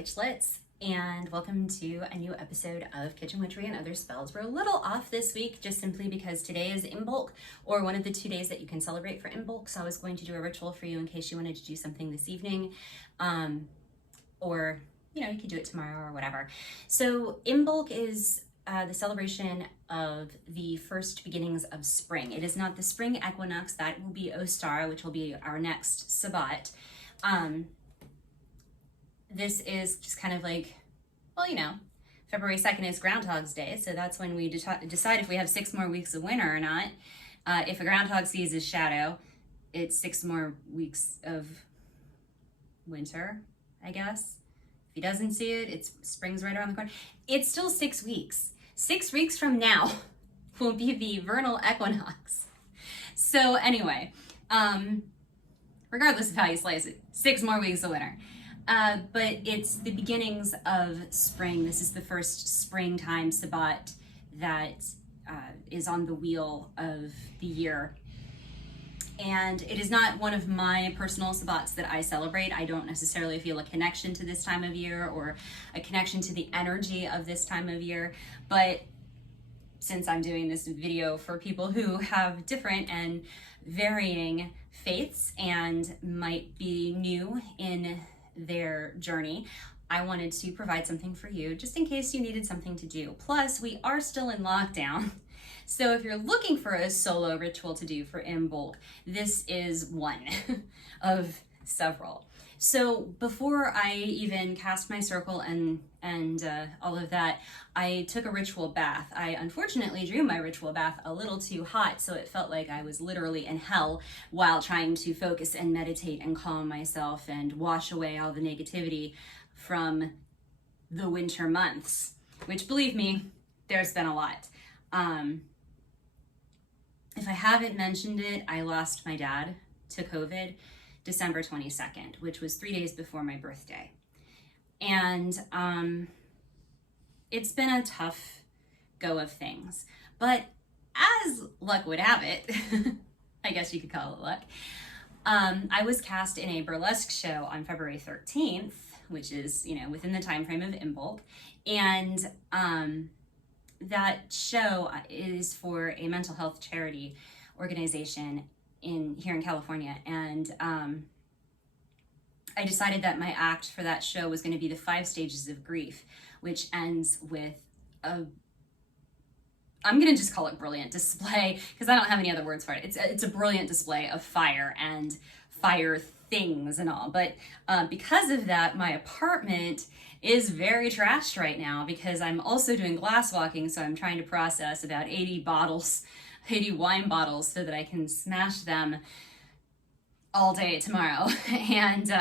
Witchlets, and welcome to a new episode of Kitchen Witchery and Other Spells. We're a little off this week just simply because today is Imbolc, or one of the 2 days that you can celebrate for Imbolc, so I was going to do a ritual for you in case you wanted to do something this evening, or you know, you could do it tomorrow or whatever. So Imbolc is the celebration of the first beginnings of spring. It is not the spring equinox, that will be Osara, which will be our next Sabbat. This is just kind of like, well, you know, February 2nd is Groundhog's Day, so that's when we decide if we have 6 more weeks of winter or not. If a groundhog sees his shadow, it's 6 more weeks of winter, I guess. If he doesn't see it, it's spring's right around the corner. It's still 6 weeks. 6 weeks from now will be the vernal equinox. So anyway, regardless of how you slice it, 6 more weeks of winter. But it's the beginnings of spring. This is the first springtime Sabbat that is on the wheel of the year. And it is not one of my personal Sabbats that I celebrate. I don't necessarily feel a connection to this time of year or a connection to the energy of this time of year. But since I'm doing this video for people who have different and varying faiths and might be new in their journey, I wanted to provide something for you just in case you needed something to do. Plus, we are still in lockdown. So if you're looking for a solo ritual to do for Imbolc, this is one of several. So before I even cast my circle and all of that, I took a ritual bath. I unfortunately drew my ritual bath a little too hot, so it felt like I was literally in hell while trying to focus and meditate and calm myself and wash away all the negativity from the winter months, which, believe me, there's been a lot. If I haven't mentioned it, I lost my dad to COVID December 22nd, which was 3 days before my birthday. And it's been a tough go of things. But as luck would have it, I guess you could call it luck, I was cast in a burlesque show on February 13th, which is, you know, within the time frame of Imbolc. And that show is for a mental health charity organization here in California, and I decided that my act for that show was going to be the 5 stages of grief, which ends with I'm going to just call it brilliant display because I don't have any other words for it. It's a brilliant display of fire and fire things and all. But because of that, my apartment is very trashed right now because I'm also doing glass walking, so I'm trying to process about 80 wine bottles so that I can smash them all day tomorrow and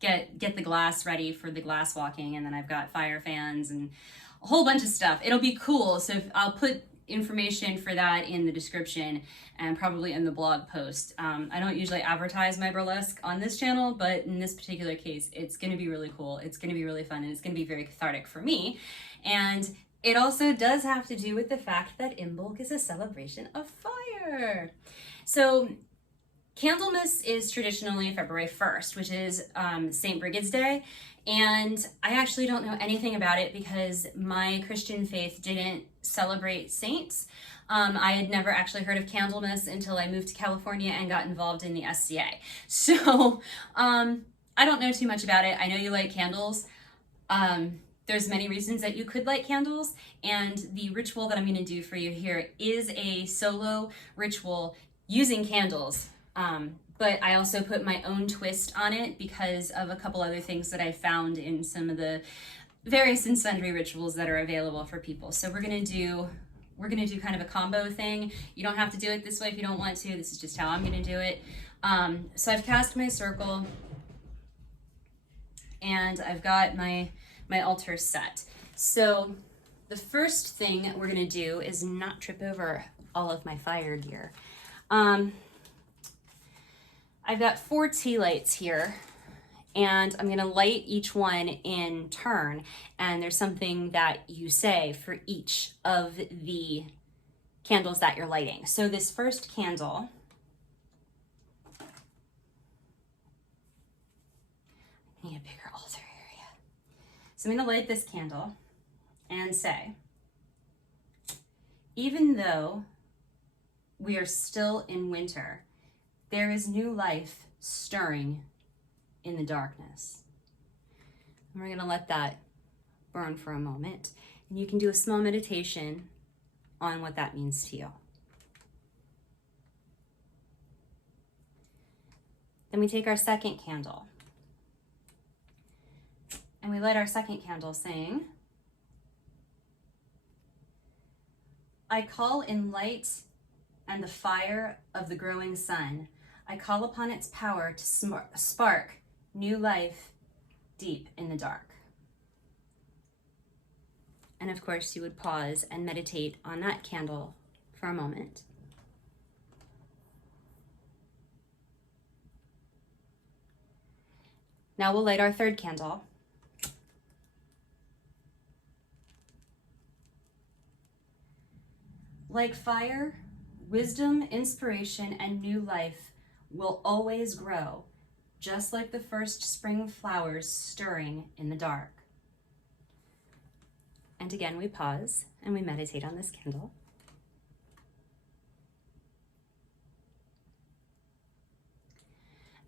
get the glass ready for the glass walking. And then I've got fire fans and a whole bunch of stuff. It'll be cool. So I'll put information for that in the description and probably in the blog post. I don't usually advertise my burlesque on this channel, but in this particular case, it's going to be really cool. It's going to be really fun, and it's going to be very cathartic for me. And it also does have to do with the fact that Imbolc is a celebration of fire. So Candlemas is traditionally February 1st, which is St. Brigid's Day. And I actually don't know anything about it because my Christian faith didn't celebrate saints. I had never actually heard of Candlemas until I moved to California and got involved in the SCA. So I don't know too much about it. I know you light candles. There's many reasons that you could light candles, and the ritual that I'm going to do for you here is a solo ritual using candles. But I also put my own twist on it because of a couple other things that I found in some of the various and sundry rituals that are available for people. So we're gonna do kind of a combo thing. You don't have to do it this way if you don't want to. This is just how I'm gonna do it. So I've cast my circle, and I've got my altar set. So the first thing we're gonna do is not trip over all of my fire gear. I've got 4 tea lights here, and I'm going to light each one in turn, and there's something that you say for each of the candles that you're lighting. So this first candle, I need a bigger altar area. So I'm going to light this candle and say, even though we are still in winter, there is new life stirring in the darkness. And we're going to let that burn for a moment. And you can do a small meditation on what that means to you. Then we take our second candle. And we light our second candle saying, I call in light and the fire of the growing sun. I call upon its power to spark new life deep in the dark. And of course, you would pause and meditate on that candle for a moment. Now we'll light our third candle. Like fire, wisdom, inspiration, and new life will always grow, just like the first spring flowers stirring in the dark. And again, we pause and we meditate on this candle.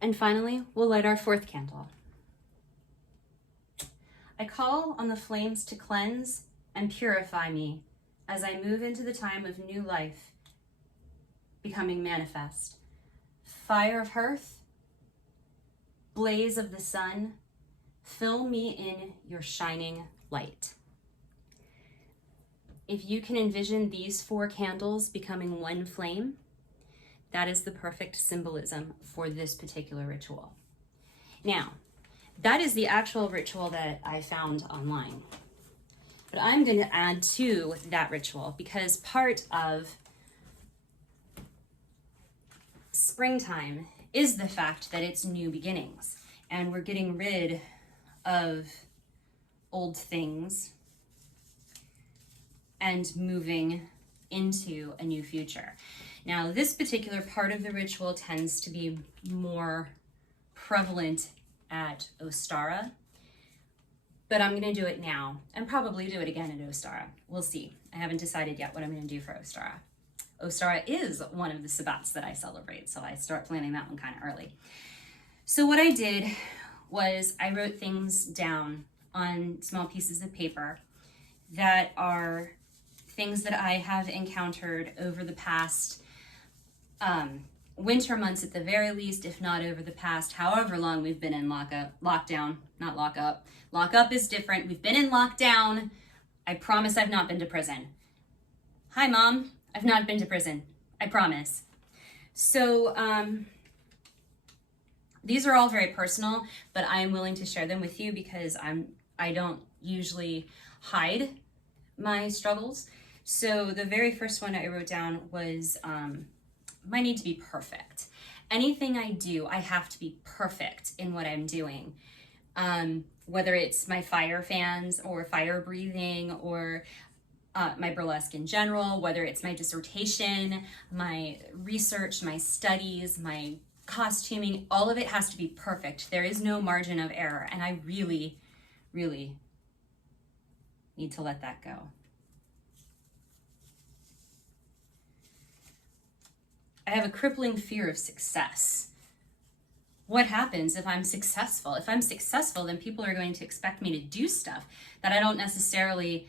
And finally, we'll light our fourth candle. I call on the flames to cleanse and purify me as I move into the time of new life becoming manifest. Fire of hearth, blaze of the sun, fill me in your shining light. If you can envision these 4 candles becoming one flame, that is the perfect symbolism for this particular ritual. Now, that is the actual ritual that I found online. But I'm going to add to that ritual because part of springtime is the fact that it's new beginnings and we're getting rid of old things and moving into a new future. Now, this particular part of the ritual tends to be more prevalent at Osara, but I'm going to do it now and probably do it again at Osara. We'll see. I haven't decided yet what I'm going to do for Osara. Osara is one of the Sabbats that I celebrate, so I start planning that one kind of early. So what I did was I wrote things down on small pieces of paper that are things that I have encountered over the past winter months at the very least, if not over the past however long we've been in lockdown, not lockup. Lockup is different. We've been in lockdown. I promise I've not been to prison. Hi, Mom. I've not been to prison. I promise. So these are all very personal, but I am willing to share them with you because I don't usually hide my struggles. So the very first one I wrote down was my need to be perfect. Anything I do, I have to be perfect in what I'm doing. Whether it's my fire fans or fire breathing or my burlesque in general, whether it's my dissertation, my research, my studies, my costuming, all of it has to be perfect. There is no margin of error. And I really, really need to let that go. I have a crippling fear of success. What happens if I'm successful? If I'm successful, then people are going to expect me to do stuff that I don't necessarily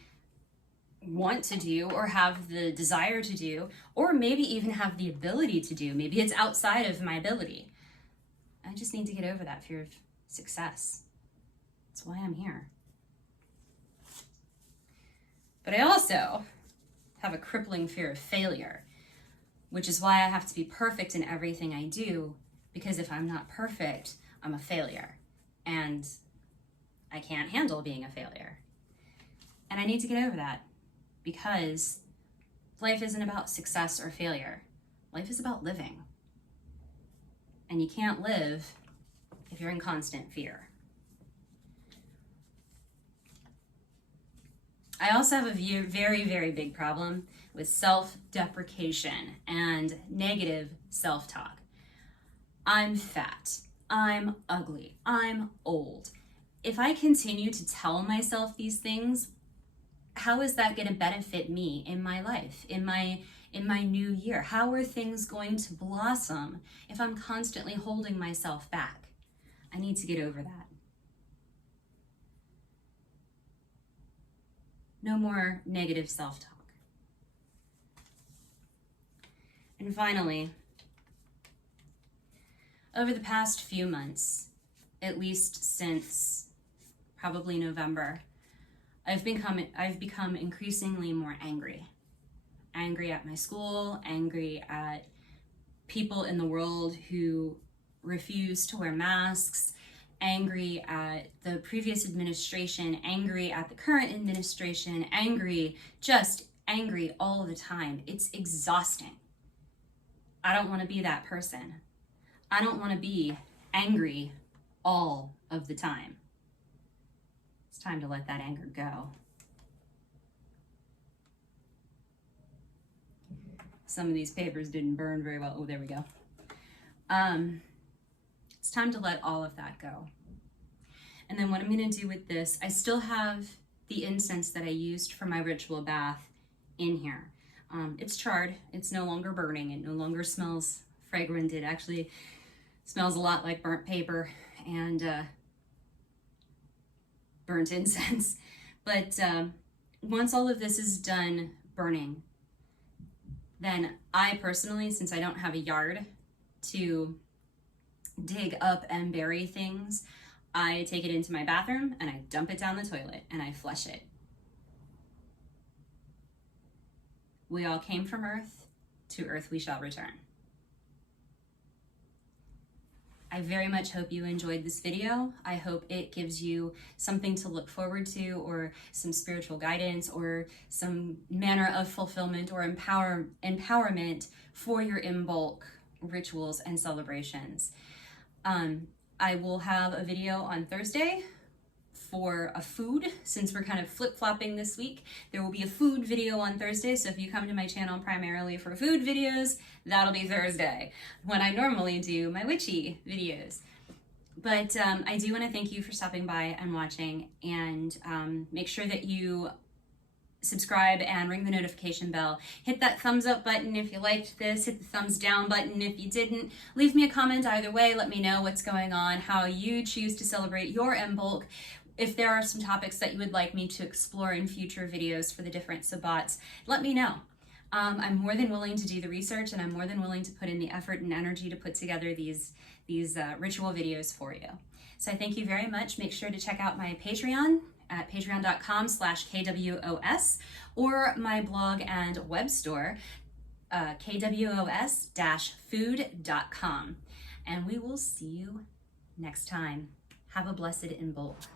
want to do or have the desire to do, or maybe even have the ability to do. Maybe it's outside of my ability. I just need to get over that fear of success. That's why I'm here. But I also have a crippling fear of failure, which is why I have to be perfect in everything I do, because if I'm not perfect, I'm a failure. And I can't handle being a failure. And I need to get over that, because life isn't about success or failure. Life is about living. And you can't live if you're in constant fear. I also have a very, very big problem with self-deprecation and negative self-talk. I'm fat. I'm ugly. I'm old. if I continue to tell myself these things, how is that going to benefit me in my life, in my new year? How are things going to blossom if I'm constantly holding myself back? I need to get over that. No more negative self-talk. And finally, over the past few months, at least since probably November, I've become increasingly more angry. Angry at my school, angry at people in the world who refuse to wear masks, angry at the previous administration, angry at the current administration, just angry all the time. It's exhausting. I don't want to be that person. I don't want to be angry all of the time. It's time to let that anger go. Some of these papers didn't burn very well. Oh, there we go. It's time to let all of that go. And then what I'm going to do with this, I still have the incense that I used for my ritual bath in here. It's charred. It's no longer burning. It no longer smells fragrant. It actually smells a lot like burnt paper and burnt incense. But once all of this is done burning, then I personally, since I don't have a yard to dig up and bury things, I take it into my bathroom and I dump it down the toilet and I flush it. We all came from earth, to earth we shall return. I very much hope you enjoyed this video. I hope it gives you something to look forward to, or some spiritual guidance, or some manner of fulfillment or empowerment for your Imbolc rituals and celebrations. I will have a video on Thursday for a food, since we're kind of flip-flopping this week. There will be a food video on Thursday, so if you come to my channel primarily for food videos, that'll be Thursday, when I normally do my witchy videos. But I do want to thank you for stopping by and watching, and make sure that you subscribe and ring the notification bell. Hit that thumbs up button if you liked this, hit the thumbs down button if you didn't. Leave me a comment either way, let me know what's going on, how you choose to celebrate your Imbolc. If there are some topics that you would like me to explore in future videos for the different sabbats, let me know. I'm more than willing to do the research, and I'm more than willing to put in the effort and energy to put together these ritual videos for you. So I thank you very much. Make sure to check out my Patreon at patreon.com/KWOS, or my blog and web store, kwos-food.com. And we will see you next time. Have a blessed Imbolc.